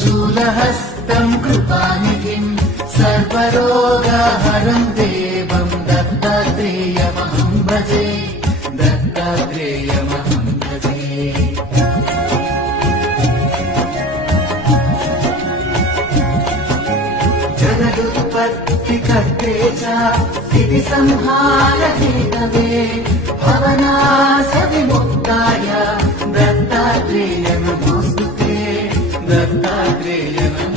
शूलहस्तं कृपानिधिं सर्वरोगहरं देवं दत्तात्रेयमहं भजे, दत्तात्रेयमहं भजे। जगदुत्पत्तिकर्ते च स्थितिसंहारहेतवे भवनाशविमुक्ताय दत्तात्रेय नमोऽस्तुते, दत्तात्रेय नमः।